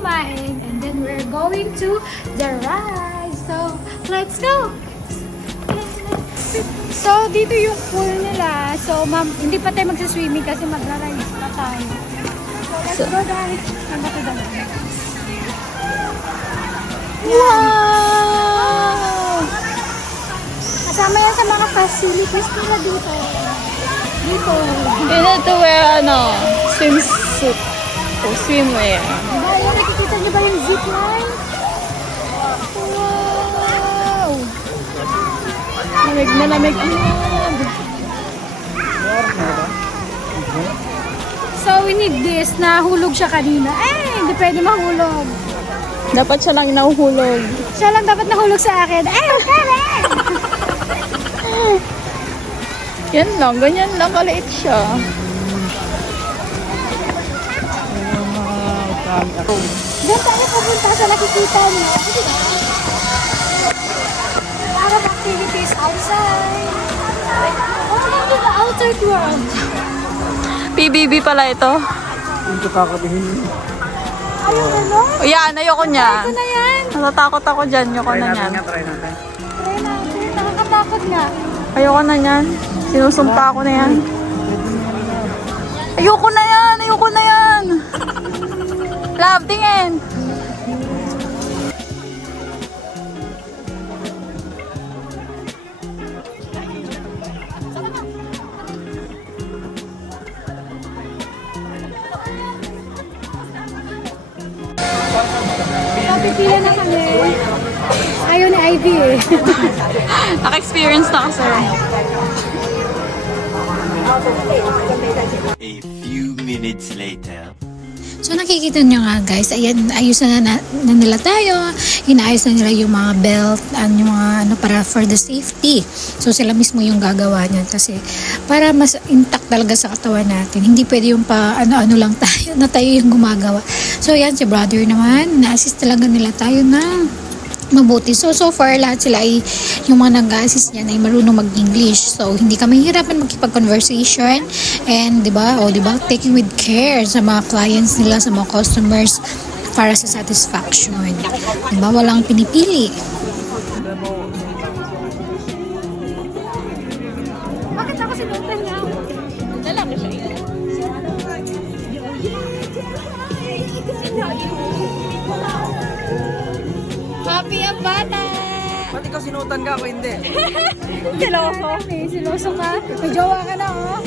kumain and then we're going to the ride. So, let's go! So, dito yung pool nila. So, ma'am, hindi pa tayo magsaswimming kasi magra-ride pa tayo. So, let's go guys! Saan ba ito dalawa? Wow! Kasama yan sa mga facilities nila dito. Dito. You need to wear, swimsuit o swimwear. Diba, yan, nakikita niyo ba yung zipline? Wow! Lamig na lamig. So, we need this. Nahulog siya kanina. Hindi pwede mahulog. Dapat siya lang nahuhulog. Siya lang dapat nahulog sa akin. Okay rin! Yan lang, ganyan lang kaliit siya. Diyan tayo pupunta sa nakikita niyo. Para activities outside. Welcome to the outer world. PBB pala ito. Hindi ko kakatihin. Ayun, ano? O yan, ayoko niya. Ito na yan. Natatakot ako dyan, ayoko na niyan. Try natin. Try natin. Nakakatakot nga. Ayoko na niyan. Sinusumpa ako na yan. Ayoko na yan! Ayoko na yan! Love, tingin! Pipila na kami. Ayaw ni Ivy eh. Naka-experience na kasi. A few minutes later. So nakikita nyo nga guys, ayan, ayos na nila tayo, inaayos na nila yung mga belt, yung mga para for the safety. So sila mismo yung gagawa niyan kasi para mas intact talaga sa katawan natin. Hindi pwede yung ano lang tayo, na tayo yung gumagawa. So yan, si brother naman, na-assist talaga nila tayo ng mabuti. So far, lahat sila ay, yung mga nag-assist niyan ay marunong mag-English. So, hindi kami hirapan makipag-conversation. And, diba, taking with care sa mga clients nila, sa mga customers para sa satisfaction. Diba, walang pinipili. Bakit ako sinutan niya? Dala ko siya. Happy ang bata! Ba't ikaw sinutan ka ako hindi? Siloso. Siloso ka? May jowa ka na, oh.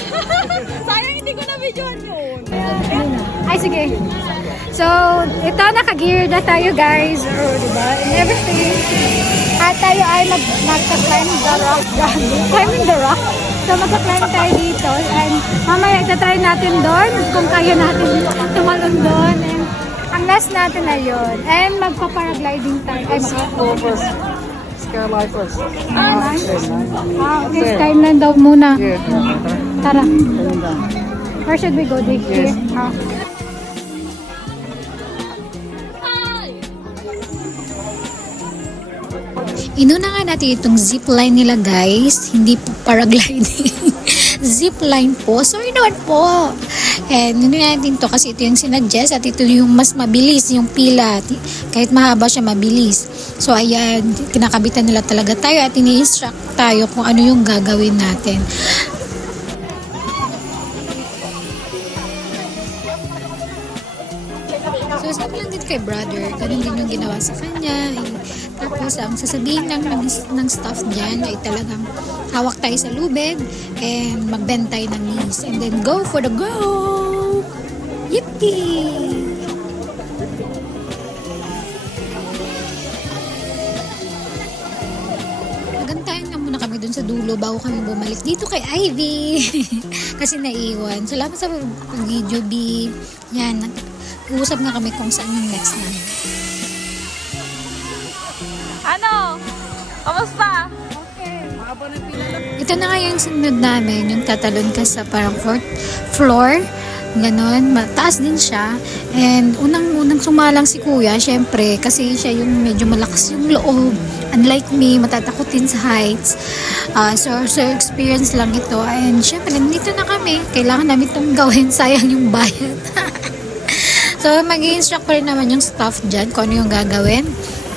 Sayang hindi ko na-videoan yun. Ay, sige. So, ito, naka-gear na tayo, guys. Oh, diba? And everything. At tayo ay magka-climb the rock. Climbing the rock. So, magka-climb tayo dito. And mamaya, itatry natin doon kung kaya natin tumalon doon. And ang last natin na yun. And magpa-paragliding tayo. Ay, Skyline first. okay. Skyline daw muna. Here. Tara. Where should we go? Here. Inuna nga natin itong zipline nila guys, hindi po paragliding. Zipline po. Sorry naman po. And yun natin to kasi ito yung sinuggest at ito yung mas mabilis yung pila. Kahit mahaba siya, mabilis. So ayan, kinakabitan nila talaga tayo at ini-instruct tayo kung ano yung gagawin natin. So sabi lang din kay brother, ganun din yung ginawa sa kanya. Tapos ang sasabihin lang ng staff dyan ay talagang hawak tayo sa lubid and mag-bend tayo ng knees and then go for the go! Yippee! Nagantayan nga muna kami dun sa dulo bago kami bumalik dito kay Ivy. Kasi naiwan. Salamat sa video, B. Yan, nag-uusap nga kami kung saan yung next namin. Ano? Kamusta? Ito na nga yung sunod namin, yung tatalon ka sa parang fourth floor. Ganon, mataas din siya. And unang sumalang si kuya, syempre, kasi siya yung medyo malakas yung loob. Unlike me, matatakotin sa heights. So experience lang ito. And syempre, nandito na kami. Kailangan namin itong gawin. Sayang yung bayad. So, mag-i-instruct pa rin naman yung staff dyan kung ano yung gagawin,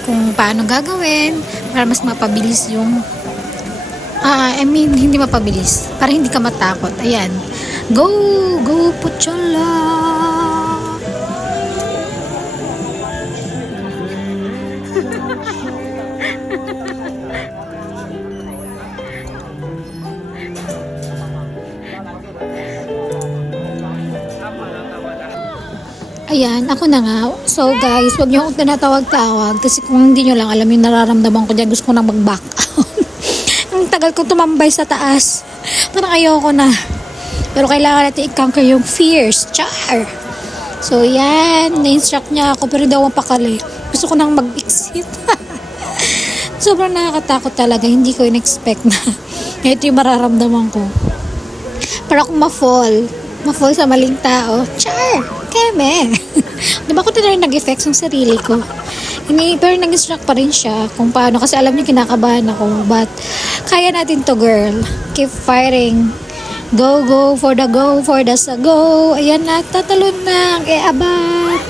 kung paano gagawin, para mas mapabilis yung hindi mapabilis. Para hindi ka matakot. Ayan. Go! Go, Puchola! Ayan, ako na nga. So guys, huwag niyo akong tinatawag-tawag kasi kung hindi niyo lang alam yung nararamdaman ko dyan, gusto ko na mag-back out. Ang tagal ko tumambay sa taas. Parang ayoko na. Pero kailangan natin i-conquer yung fears. Char! So yan, na-instruct niya ako pero hindi ako mapakali. Gusto ko nang mag-exit. Sobrang nakakatakot talaga. Hindi ko in-expect na ito yung mararamdaman ko. Para akong ma-fall sa maling tao. Char! Keme! Diba ko tinry nag-effects ng sarili ko? Pero nag-instruct pa rin siya kung paano. Kasi alam niyo kinakabahan ako. But, kaya natin to, girl. Keep fighting. Go, go, for the go. Ayan na, tatalon na. Abat.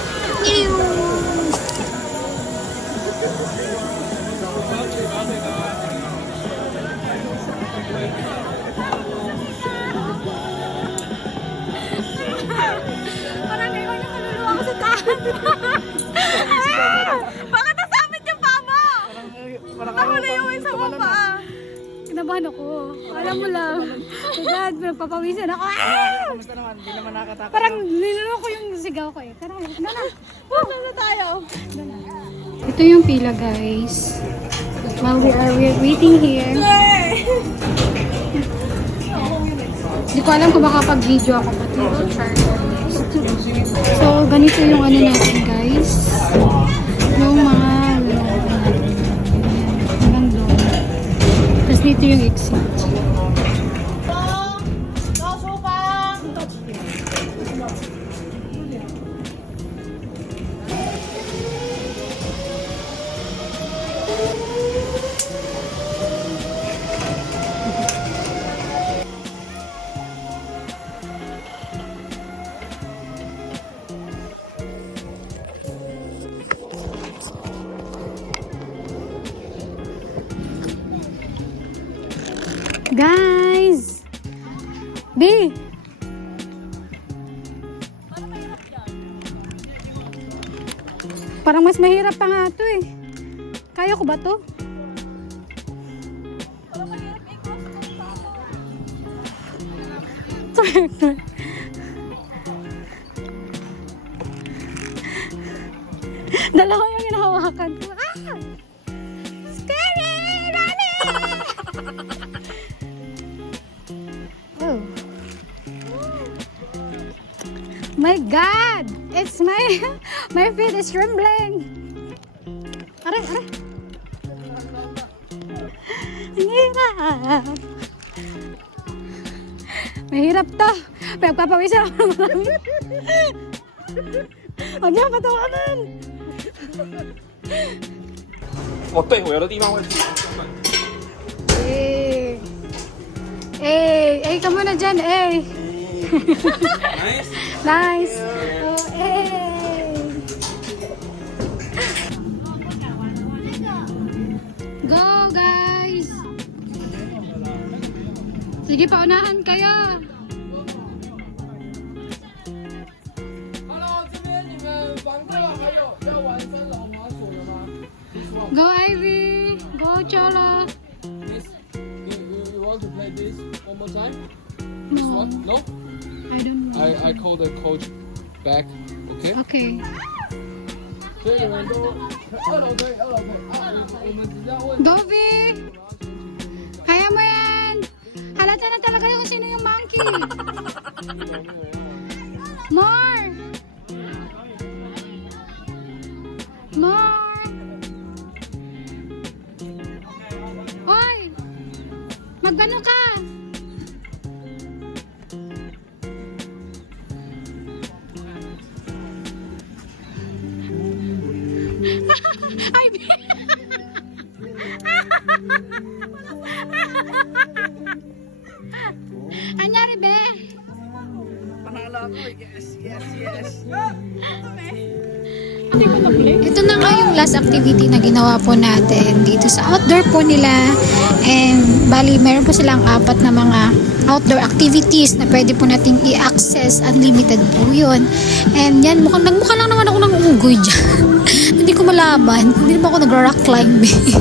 Parang kayo yung kaluluwa ko sa taas. Bakit nasabit yung paa mo? Nakulayoin sa mga paa. Kinabahan ako. Alam mo lang. Agad, pinagpapawisan ako. Kamusta naman? Hindi naman nakakatakot. Parang nilunok ko yung sigaw ko eh. Parang, na. Na tayo. Ito yung pila, guys. While we are waiting here. Hindi ko alam kung makapag-video ako. But we will try our best. So, ganito yung ano natin, guys. Yung mga hanggang doon. Tapos dito yung exit. Guys! B! Parang mas mahirap pa nga ito eh. Kaya ko ba to? Dalawa yung hinahawakan ko. Ah! Scary! Rani! Oh. My God! It's my feet is trembling. Aray, aray. Ang hirap. Mahirap to. Pagpapawisan ako ng marami. Huwag niyo patawanan. Eh. Eh, ka muna dyan, eh. Nice. Nice. Oh, eh. Go, guys. Sige, paunahan kayo. Go, Ivy. Go, Chola. You want to play this one more time? No, No? I don't know. I call the coach back. Okay? Okay. 所以你们都2楼可以，2楼可以啊。我们只要问。 Go, V. Kaya mo yan. Halata na talaga kung sino yung monkey. More. More. Hoy. Magano ka? Ay, anyari, be? Panalo ako. Yes, yes, yes. Ito na nga yung last activity na ginawa po natin dito sa outdoor po nila. And bali, meron po silang 4 na mga outdoor activities na pwede po nating i-access. Unlimited po yun. And yan, nagmukha lang naman ako ng unggoy dyan. Hindi ko malaban. Hindi naman ako nag-rock climbing.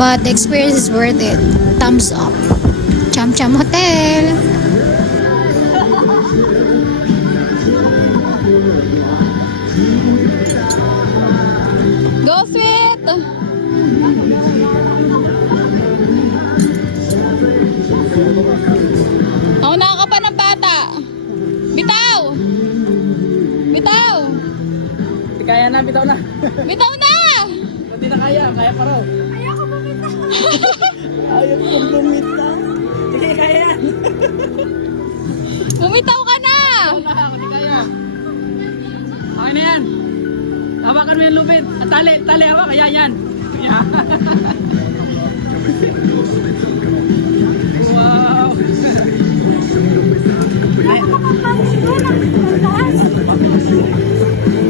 But the experience is worth it. Thumbs up. Cham Cham Hotel. Go, sweet! Nauna ka pa ng bata. Bitaw! Bitaw! Hindi kaya na, bitaw na. Bitaw na! Hindi na kaya pa raw. Ayaw ko bumitaw. Ayaw ko bumitaw. Hindi kaya yan. Bumitaw ka na! Hindi kaya. Okay na yan. Hawakan mo yung lupit. At tali, hawak. Kaya yan. Yan. Wow.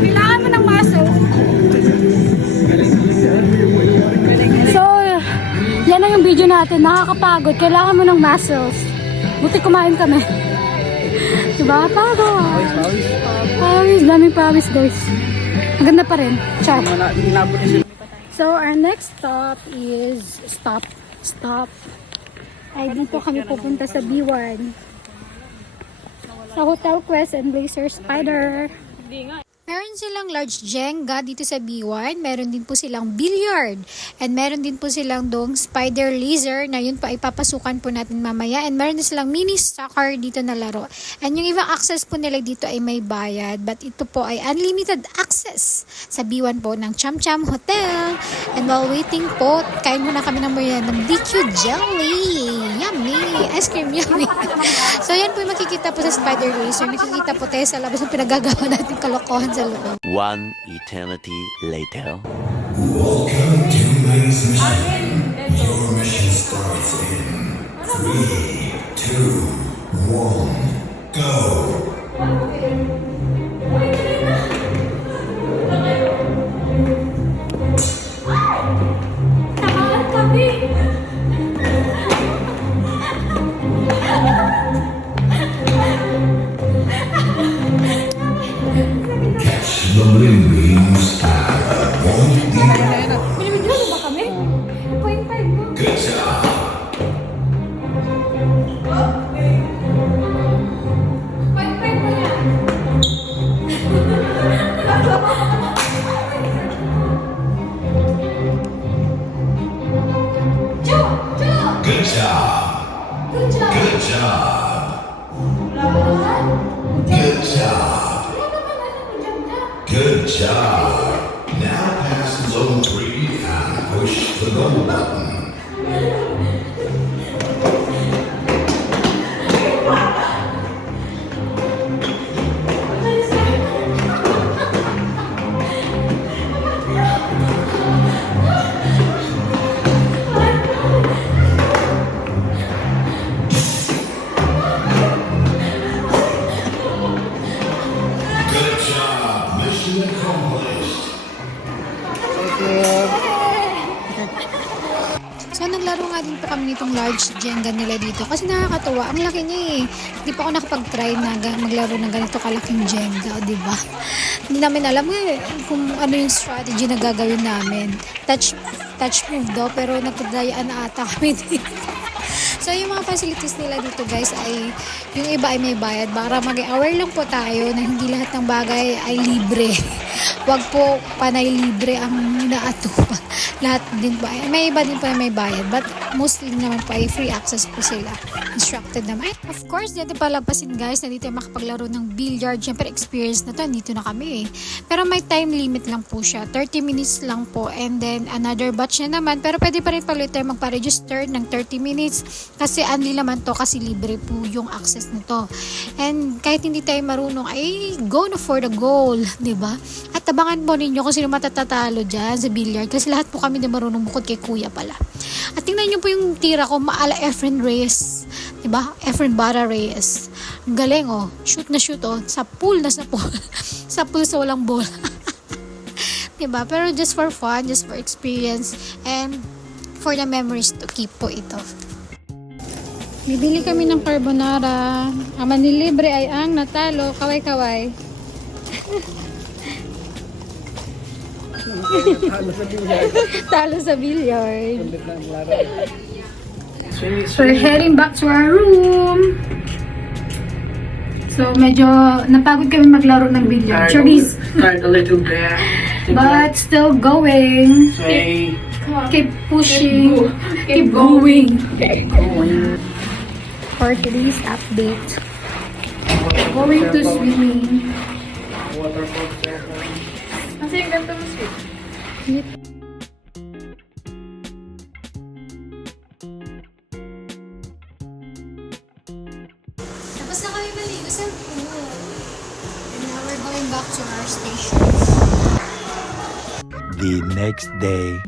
Kailangan mo ng muscle. So, yan na yung video natin. Nakakapagod. Kailangan mo ng muscles. Buti kumain kami. Diba? Pagod. Pawis. Daming pawis, guys. Maganda pa rin. Char. So, our next stop is stop. Ay, dito kami pupunta sa B1. Sa Hotel Quest and Blazer Spider. Meron silang large Jenga dito sa B1. Meron din po silang billiard. And meron din po silang dong spider laser na yun pa ipapasukan po natin mamaya. And meron din silang mini soccer dito na laro. And yung ibang access po nila dito ay may bayad. But ito po ay unlimited access sa B1 po ng Cham Cham Hotel. And while waiting po, kain muna kami ng merienda ng DQ Jelly. Yummy! Ice cream yummy. So yan po yung makikita po sa spider laser. Nakikita po tayo sa labas ng pinagagawa natin kalokohan sa loob. One eternity later. Welcome to Maze Mission. Your mission starts in 3, 2, 1, go! Catch the moonbeams and avoid the... Binibigyan mo ba kami? 0.5 mo. Good job! Good job! Good job! Good job! Good job! Now pass zone 3 and push the go button. Good job! Mission accomplished! So, naglaro nga din po kami nitong large Jenga nila dito. Kasi nakakatawa. Ang laki niya eh. Hindi pa ako nakapag-try na maglaro ng ganito kalaking Jenga. O, diba? Hindi namin alam kung ano yung strategy na gagawin namin. Touch move daw. Pero nagkadayaan na ata kami dito. So, yung mga facilities nila dito guys ay yung iba ay may bayad. Para mag-aware lang po tayo na hindi lahat ng bagay ay libre. Wag po panay libre ang inaatupan. Lahat din po. May iba din po na may bayad. But mostly naman po ay free access po sila. Instructed naman. Of course, dito palapasin guys na dito ay makapaglaro ng billiard. Siyempre experience na to. Dito na kami eh. Pero may time limit lang po siya. 30 minutes lang po. And then another batch na naman. Pero pwede pa rin pala tayo magpa-register ng 30 minutes. Kasi unli naman to. Kasi libre po yung access nito. And kahit hindi tayo marunong ay go na for the goal. Diba? At tabangan po ninyo kung sino matatatalo dyan sa billiard. Kasi lahat po kami na marunong bukod kay kuya pala. At tingnan nyo po yung tira ko. Maala Efren Reyes. Diba? Efren Barra Reyes. Ang galing oh. Shoot na shoot oh. Sa pool na sa pool. Sa pool sa walang bola. diba? Pero just for fun, just for experience, and for the memories to keep po ito. Bibili kami ng carbonara. Ang manilibre ay ang natalo. Kaway-kaway. Talo sa billiard. So, we're heading back to our room. So, medyo napagod kami maglaro ng billiard. Choriz. Start a little bit. But still going. Say, Keep pushing. Keep going. For today's update. Going to swimming. Kasi yung ganito mo sweet. Tapos na kami maligo sa pool. And now we're going back to our station. The next day.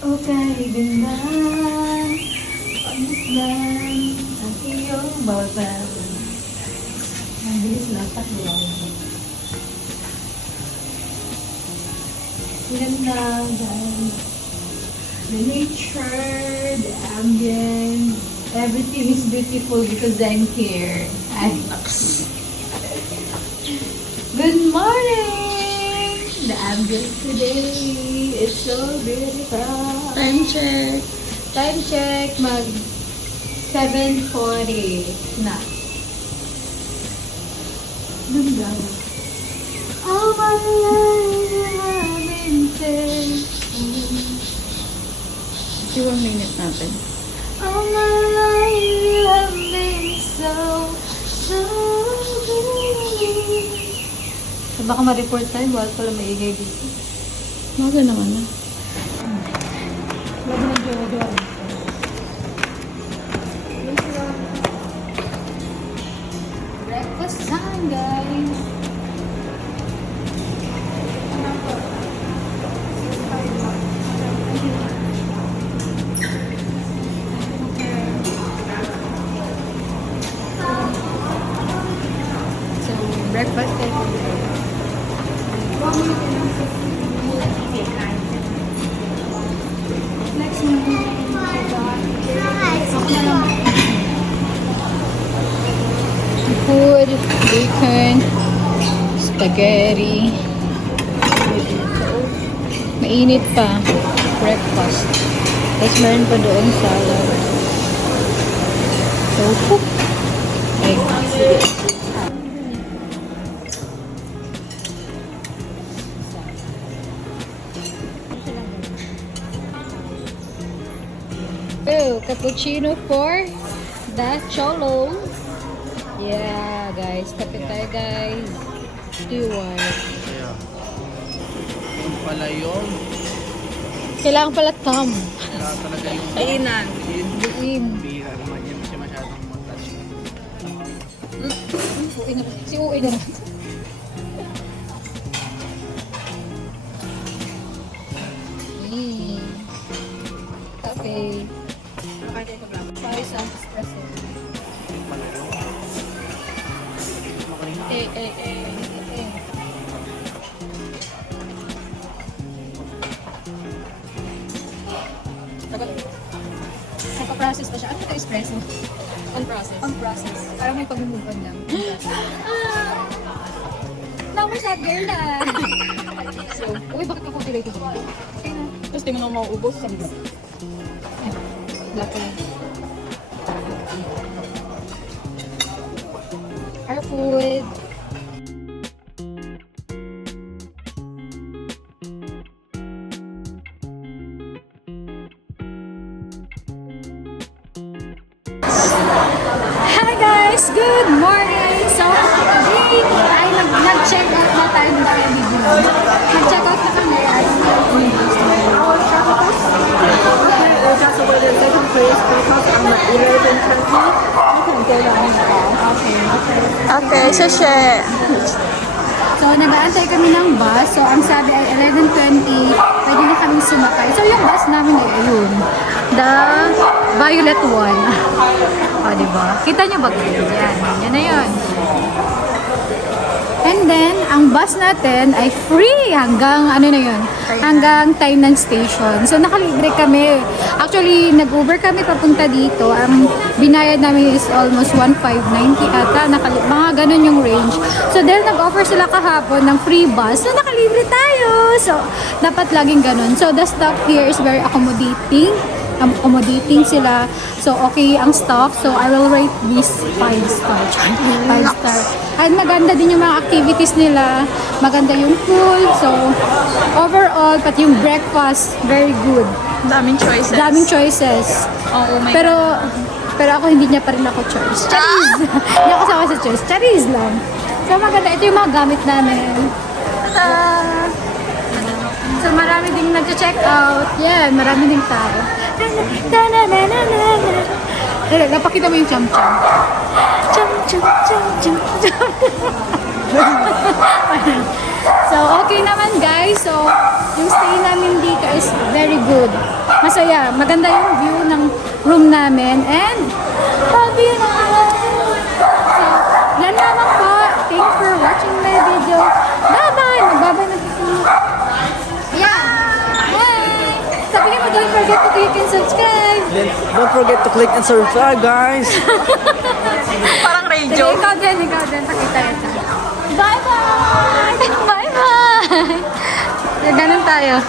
Okay, ganda. Pagdislan ang iyong bawal. Ang bilis lapat mo. Ganda, guys. The nature, the ambient, everything is beautiful because I'm here. Good morning! The ambience today is so beautiful. Time check. Time check, mag 7:40 na. Ganda. All my life you have been faithful. 1 minute natin. All my life you have been so good. So, baka ma-report tayo, bawal pala maigay dito. Maga naman na. Lagi ng jowa-jowa. Breakfast time, guys. So, breakfast time. Next Food, bacon, spaghetti. Mainit pa. Breakfast. Tapos meron pa doon salad. Tofu. Egg. Oh, cappuccino for the cholo. Yeah, guys. Kape tayo, guys. Steward. Yeah. Yung pala yun. Kailangan pala tam. Kaya talaga yung Kainan. Diin. bihira naman yun. Kasi masyadong matouch. Uwi na. Si Uwi na. Kape. Size of espresso. Nagpa-process pa siya. Ano ito espresso? Unprocessed. On-process. Parang may pag-move lang. Naku sa girl na. So, uy, bakit ako tilay ko dito? Okay na. Tapos di mo na mauubos. Black line. Our food. Hi guys! Good morning! So, today ay nag-check out na tayo ng video. Nag-check out na kami at That's why the second place because I'm at 11:20. You can go down now. Okay, sashe. So, nag-aantay kami ng bus. So, ang sabi ay 11:20. Pwede na kami sumakay. So, yung bus namin ay ayun. The Violet one. O, diba? Kita nyo ba guys? Yan. Yan na yun. ang bus natin ay free hanggang ano na yun, hanggang Tainan Station. So nakalibre kami. Actually, nag-Uber kami papunta dito. Ang binayad namin is almost 1,590 ata. Mga ganun yung range. So dahil nag-offer sila kahapon ng free bus, so nakalibre tayo. So dapat laging ganun. So the staff here is very accommodating sila. So, okay ang staff. So, I will rate this 5 star. 5 star. At maganda din yung mga activities nila. Maganda yung pool. So, overall, pati yung breakfast, very good. Daming choices. Daming choices. Oh my Pero ako hindi niya pa rin ako choice. Charis! Hindi ako sama sa choice. Charis lang. So, maganda. Ito yung mga gamit namin. So, marami ding nag-check out. Yan, marami ding tao. Napakita mo yung cham-cham. Cham-cham-cham-cham-cham. So, okay naman guys. So, yung stay namin dito is very good. Masaya. Maganda yung view ng room namin. And, happy na. So, yan naman po. Thank you for watching my video. Bye-bye. Magbabay na si yeah. Bye. Sabi mo, don't forget to click and subscribe. Don't forget to click and subscribe, guys. Parang radio. Ikaw din. Pakita ito. Bye-bye. Bye-bye. Ganun tayo.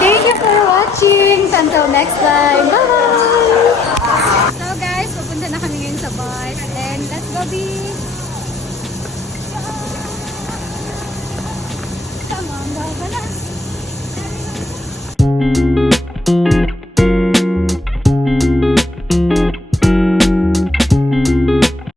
Thank you for watching. Until next time. Bye-bye. So guys, pupunta na kami ngayon sa bus. And let's go, B. Come on, baba na.